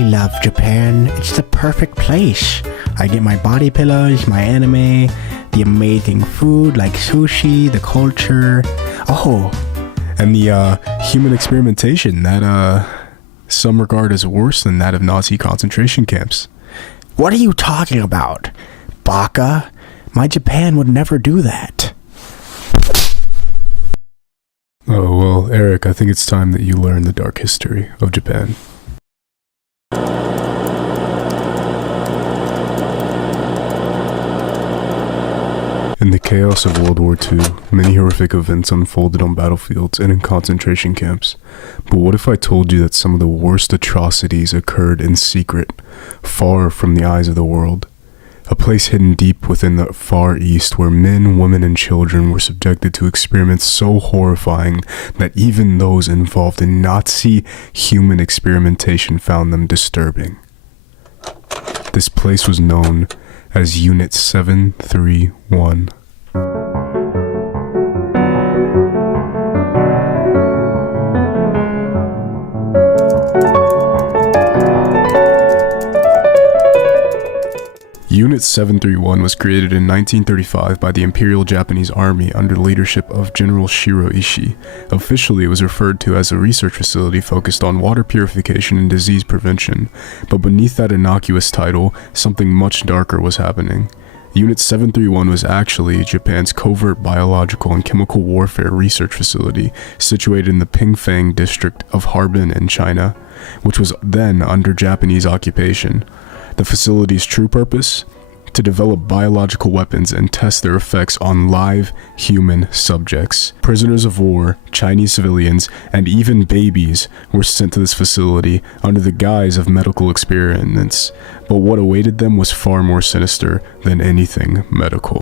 I love Japan. It's the perfect place. I get my body pillows, my anime, the amazing food like sushi, the culture. Oh, and the human experimentation that some regard as worse than that of Nazi concentration camps. What are you talking about? Baka? My Japan would never do that. Oh, well, Eric, I think it's time that you learn the dark history of Japan. In the chaos of World War II, many horrific events unfolded on battlefields and in concentration camps. But what if I told you that some of the worst atrocities occurred in secret, far from the eyes of the world? A place hidden deep within the Far East where men, women, and children were subjected to experiments so horrifying that even those involved in Nazi human experimentation found them disturbing. This place was known as Unit 731. Unit 731 was created in 1935 by the Imperial Japanese Army under the leadership of General Shiro Ishii. Officially, it was referred to as a research facility focused on water purification and disease prevention, but beneath that innocuous title, something much darker was happening. Unit 731 was actually Japan's covert biological and chemical warfare research facility situated in the Pingfang district of Harbin in China, which was then under Japanese occupation. The facility's true purpose? To develop biological weapons and test their effects on live human subjects. Prisoners of war, Chinese civilians, and even babies were sent to this facility under the guise of medical experiments, but what awaited them was far more sinister than anything medical.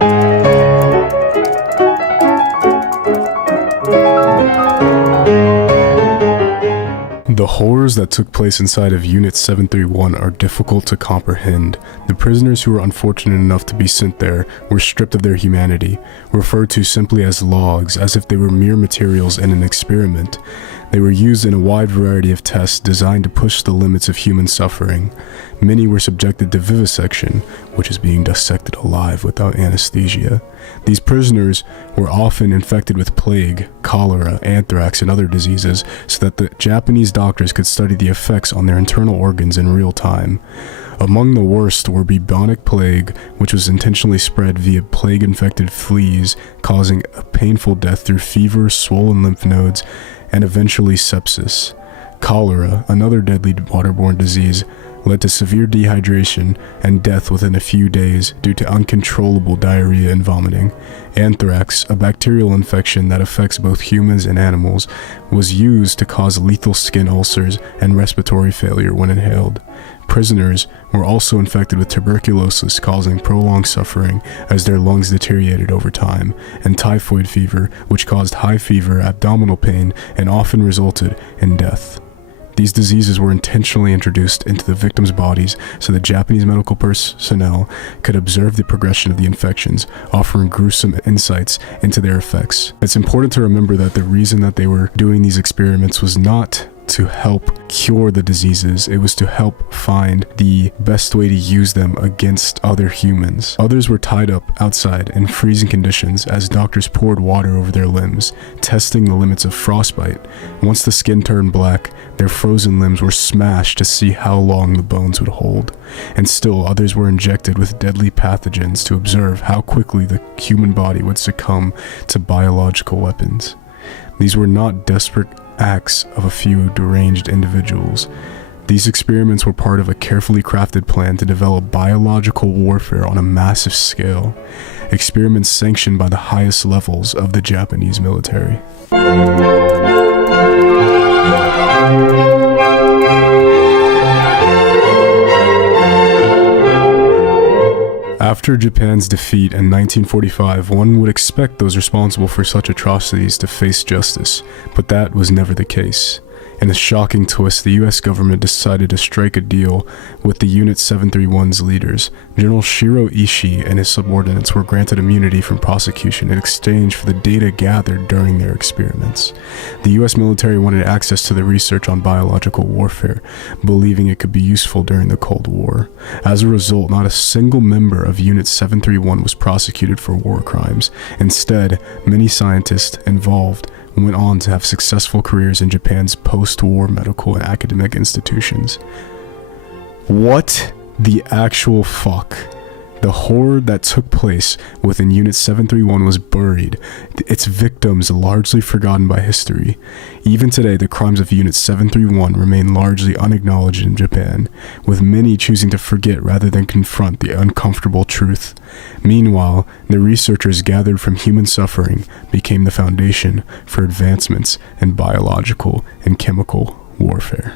The horrors that took place inside of Unit 731 are difficult to comprehend. The prisoners who were unfortunate enough to be sent there were stripped of their humanity, referred to simply as logs, as if they were mere materials in an experiment. They were used in a wide variety of tests designed to push the limits of human suffering. Many were subjected to vivisection, which is being dissected alive without anesthesia. These prisoners were often infected with plague, cholera, anthrax, and other diseases so that the Japanese doctors could study the effects on their internal organs in real time. Among the worst were bubonic plague, which was intentionally spread via plague-infected fleas, causing a painful death through fever, swollen lymph nodes, and eventually sepsis. Cholera, another deadly waterborne disease, led to severe dehydration and death within a few days due to uncontrollable diarrhea and vomiting. Anthrax, a bacterial infection that affects both humans and animals, was used to cause lethal skin ulcers and respiratory failure when inhaled. Prisoners were also infected with tuberculosis, causing prolonged suffering as their lungs deteriorated over time, and typhoid fever, which caused high fever, abdominal pain, and often resulted in death. These diseases were intentionally introduced into the victims' bodies so that Japanese medical personnel could observe the progression of the infections, offering gruesome insights into their effects. It's important to remember that the reason that they were doing these experiments was not to help cure the diseases, it was to help find the best way to use them against other humans. Others were tied up outside in freezing conditions as doctors poured water over their limbs, testing the limits of frostbite. Once the skin turned black, their frozen limbs were smashed to see how long the bones would hold. And still others were injected with deadly pathogens to observe how quickly the human body would succumb to biological weapons. These were not desperate acts of a few deranged individuals. These experiments were part of a carefully crafted plan to develop biological warfare on a massive scale, experiments sanctioned by the highest levels of the Japanese military. After Japan's defeat in 1945, one would expect those responsible for such atrocities to face justice, but that was never the case. In a shocking twist, the US government decided to strike a deal with the Unit 731's leaders. General Shiro Ishii and his subordinates were granted immunity from prosecution in exchange for the data gathered during their experiments. The US military wanted access to the research on biological warfare, believing it could be useful during the Cold War. As a result, not a single member of Unit 731 was prosecuted for war crimes. Instead, many scientists involved went on to have successful careers in Japan's post-war medical and academic institutions. What the actual fuck? The horror that took place within Unit 731 was buried, its victims largely forgotten by history. Even today, the crimes of Unit 731 remain largely unacknowledged in Japan, with many choosing to forget rather than confront the uncomfortable truth. Meanwhile, the researchers gathered from human suffering became the foundation for advancements in biological and chemical warfare.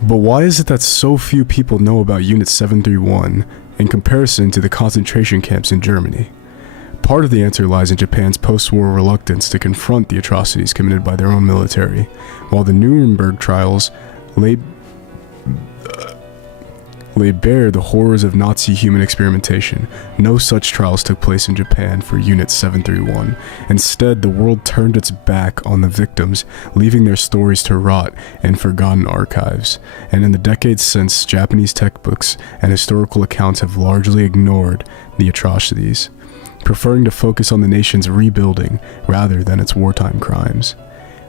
But why is it that so few people know about Unit 731 in comparison to the concentration camps in Germany? Part of the answer lies in Japan's post-war reluctance to confront the atrocities committed by their own military. While the Nuremberg trials laid bare the horrors of Nazi human experimentation, no such trials took place in Japan for Unit 731. Instead, the world turned its back on the victims, leaving their stories to rot in forgotten archives. And in the decades since, Japanese textbooks and historical accounts have largely ignored the atrocities, preferring to focus on the nation's rebuilding rather than its wartime crimes.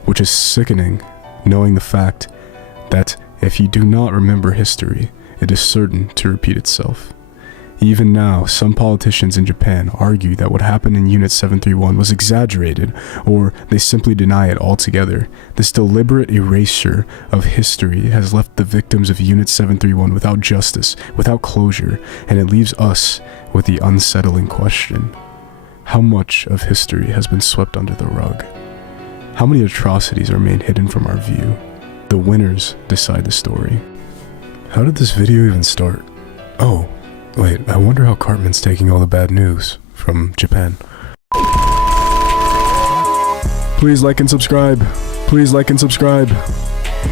Which is sickening, knowing the fact that if you do not remember history, it is certain to repeat itself. Even now, some politicians in Japan argue that what happened in Unit 731 was exaggerated, or they simply deny it altogether. This deliberate erasure of history has left the victims of Unit 731 without justice, without closure, and it leaves us with the unsettling question: how much of history has been swept under the rug? How many atrocities remain hidden from our view? The winners decide the story. How did this video even start? Oh, wait, I wonder how Cartman's taking all the bad news from Japan. Please like and subscribe. Please like and subscribe.